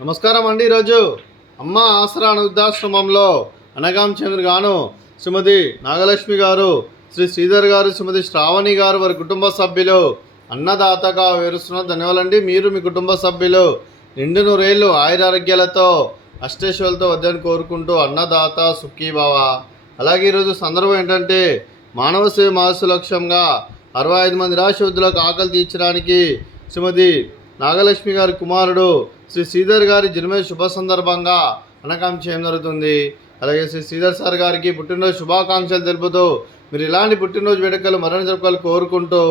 నమస్కారం అండి. ఈరోజు అమ్మ ఆసరా వృద్ధాశ్రమంలో అనగాం చంద్ర గాను శ్రీమతి నాగలక్ష్మి గారు, శ్రీ శ్రీధర్ గారు, శ్రీమతి శ్రావణి గారు వారి కుటుంబ సభ్యులు అన్నదాతగా వేరుస్తున్నారు. ధన్యవాదాలండి. మీరు మీ కుటుంబ సభ్యులు నిండు నూరేళ్ళు ఆయురారోగ్యాలతో అష్టేశ్వరులతో వద్దని కోరుకుంటూ అన్నదాత సుఖీభవ. అలాగే ఈరోజు సందర్భం ఏంటంటే మానవ సేవ మహస్సు లక్ష్యంగా 65 మంది నిరాశ్రయులకు ఆకలి తీర్చడానికి శ్రీమతి నాగలక్ష్మి గారి కుమారుడు శ్రీ శ్రీధర్ గారి జన్మ శుభ సందర్భంగా అనకాం చేయడం జరుగుతుంది. అలాగే శ్రీ శ్రీధర్ సార్ గారికి పుట్టినరోజు శుభాకాంక్షలు తెలుపుతూ మీరు ఇలాంటి పుట్టినరోజు వేడుకలు మరణ జరుపుకోవాలి కోరుకుంటూ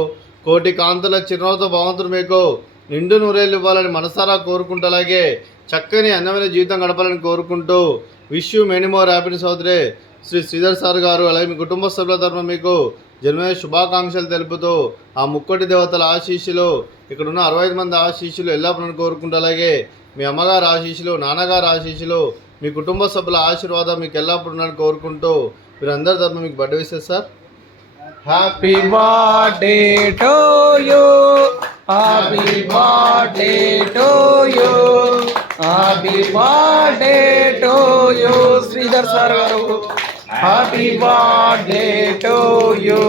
కోటి కాంతుల చిరునవ్వుతో భగవంతుడు మీకు నిండు నూరేళ్ళు ఇవ్వాలని మనసారా కోరుకుంటూ అలాగే చక్కని అందమైన జీవితం గడపాలని కోరుకుంటూ wish you many more happiness అవుతురే శ్రీ శ్రీధర్ సార్ గారు. అలాగే మీ కుటుంబ సభ్యుల తరఫున మీకు జన్మదిన శుభాకాంక్షలు తెలుపుతూ ఆ ముక్కోటి దేవతల ఆశీస్సులు, ఇక్కడున్న 65 మంది ఆశీస్సులు ఎల్లప్పుడూ కోరుకుంటూ అలాగే మీ అమ్మగారు ఆశీస్సులు, నాన్నగారు ఆశీస్సులు, మీ కుటుంబ సభ్యుల ఆశీర్వాదం మీకు ఎల్లప్పుడూ కోరుకుంటూ మీరు అందరి తరఫున మీకు birthday wishes sir. Happy birthday to you, happy birthday to you, happy birthday to you Sridhar sir గారు. Happy birthday to you.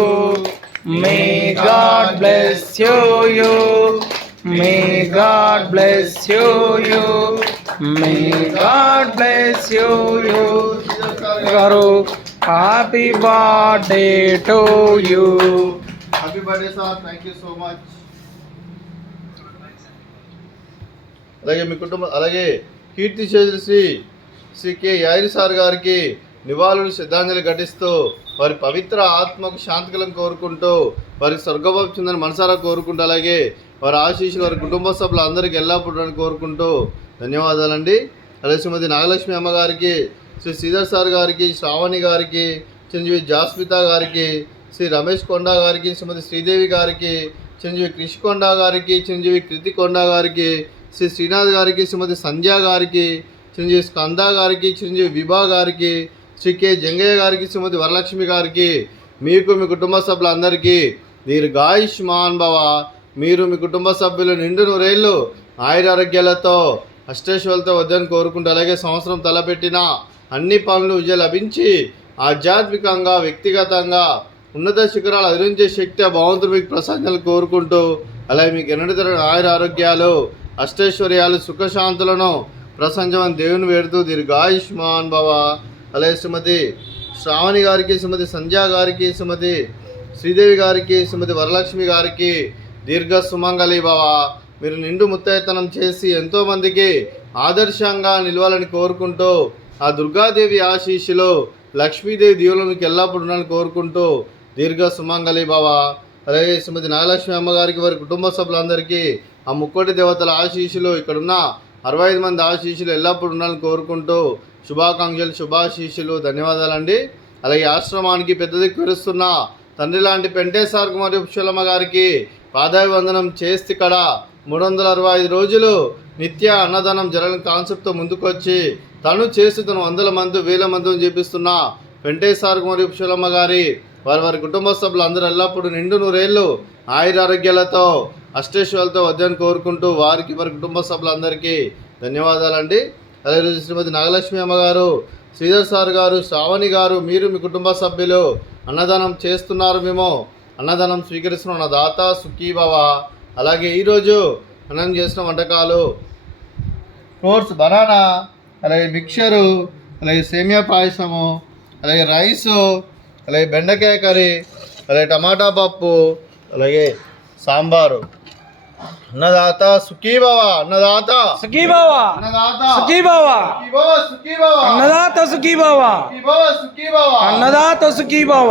May God bless you, may God bless you, may God bless you గారు. Happy birthday to you. Happy birthday sir. Thank you so much. అలాగే మీ కుటుంబం అలాగే కీర్తి Shri Shri K యాయిరి sir గారికి నివాళులు శ్రద్ధాంజలి ఘటిస్తూ వారి పవిత్ర ఆత్మకు శాంతికలను కోరుకుంటూ వారికి స్వర్గభావం చెందని మనసారా కోరుకుంటూ అలాగే వారి ఆశీస్సులు వారి కుటుంబ సభ్యులు అందరికీ ఎల్లప్పుడూ కోరుకుంటూ ధన్యవాదాలండి. అలాగే శ్రీమతి నాగలక్ష్మి అమ్మగారికి, శ్రీ శ్రీధర్ సార్ గారికి, శ్రావణి గారికి, చిరంజీవి జాస్మిత గారికి, శ్రీ రమేష్ కొండా గారికి, శ్రీమతి శ్రీదేవి గారికి, చిరంజీవి క్రిష్ కొండా గారికి, చిరంజీవి కృతి కొండా గారికి, శ్రీ శ్రీనాథ్ గారికి, శ్రీమతి సంధ్య గారికి, చిరంజీవి స్కంద గారికి, చిరంజీవి విభా గారికి, శ్రీ కె జంగయ్య గారికి, శ్రీమతి వరలక్ష్మి గారికి, మీకు మీ కుటుంబ సభ్యులందరికీ దీర్ఘాయుష్మాన్ భవ. మీరు మీ కుటుంబ సభ్యులు నిండు నూరేళ్ళు ఆయురారోగ్యాలతో అష్టేశ్వరులతో వద్దని కోరుకుంటూ అలాగే సంవత్సరం తలపెట్టిన అన్ని పనులు విజయం లభించి ఆధ్యాత్మికంగా వ్యక్తిగతంగా ఉన్నత శిఖరాలు అధిరించే శక్తి భగవంతుడు మీకు ప్రసాదాలు కోరుకుంటూ అలాగే మీకు ఎన్నటి తరగతి ఆయురారోగ్యాలు అష్టైశ్వర్యాలు సుఖశాంతులను ప్రసంజమని దేవుని వేడుతూ దీర్ఘాయుష్మాన్ భవ. అలాగే శ్రీమతి శ్రావణి గారికి, శ్రీమతి సంధ్య గారికి, శ్రీమతి శ్రీదేవి గారికి, శ్రీమతి వరలక్ష్మి గారికి దీర్ఘ సుమంగళి భవ. మీరు నిండు ముత్తైతనం చేసి ఎంతోమందికి ఆదర్శంగా నిలవాలని కోరుకుంటూ ఆ దుర్గాదేవి ఆశీస్సులు, లక్ష్మీదేవి దీవులు మీకు ఎల్లప్పుడూ కోరుకుంటూ దీర్ఘ సుమంగళి భవ. అలాగే శ్రీమతి నాగలక్ష్మి అమ్మగారికి వారి కుటుంబ సభ్యులందరికీ ఆ ముక్కోటి దేవతల ఆశీస్సులు, ఇక్కడున్న 65 మంది ఆశీస్సులు ఎల్లప్పుడూ ఉండాలని కోరుకుంటూ శుభాకాంక్షలు, శుభాశీస్సులు, ధన్యవాదాలండి. అలాగే ఆశ్రమానికి పెద్ద దిక్కు విరుస్తున్న తండ్రి లాంటి పెంటేసార్ కుమారి పుష్పలమ్మ గారికి పాదాభివందనం చేస్తే ఇక్కడ 365 రోజులు నిత్య అన్నదానం జరగని కాన్సెప్ట్తో ముందుకొచ్చి తను చేస్తున్న 100 మంది 1000 మందిని చేపిస్తున్న పెంటేసార్ కుమారి పుష్పలమ్మ గారి వారి కుటుంబ సభ్యులు అందరూ ఎల్లప్పుడూ నిండు నూరేళ్ళు ఆయురారోగ్యాలతో అష్టేశ్వరులతో వద్దని కోరుకుంటూ వారికి వారి కుటుంబ సభ్యులందరికీ ధన్యవాదాలండి. అలాగే శ్రీమతి నాగలక్ష్మి అమ్మగారు, శ్రీధర్ సార్ గారు, శ్రావణి గారు, మీరు మీ కుటుంబ సభ్యులు అన్నదానం చేస్తున్నారు. మేము అన్నదానం స్వీకరిస్తున్న దాత సుఖీభవ. అలాగే ఈరోజు అన్నం చేసిన వంటకాలు ఫ్రూట్స్, బనానా, అలాగే మిక్చరు, అలాగే సేమియా పాయసము, అలాగే రైసు, అలాగే బెండకాయ కర్రీ, అలాగే టమాటా పప్పు, అలాగే సాంబారు. అన్నదాత సుఖీభవ, అన్నదాత సుఖీభవ, అన్నదాత సుఖీభవ, సుఖీభవ, అన్నదాత సుఖీభవ, సుఖీభవ, అన్నదాత సుఖీభవ.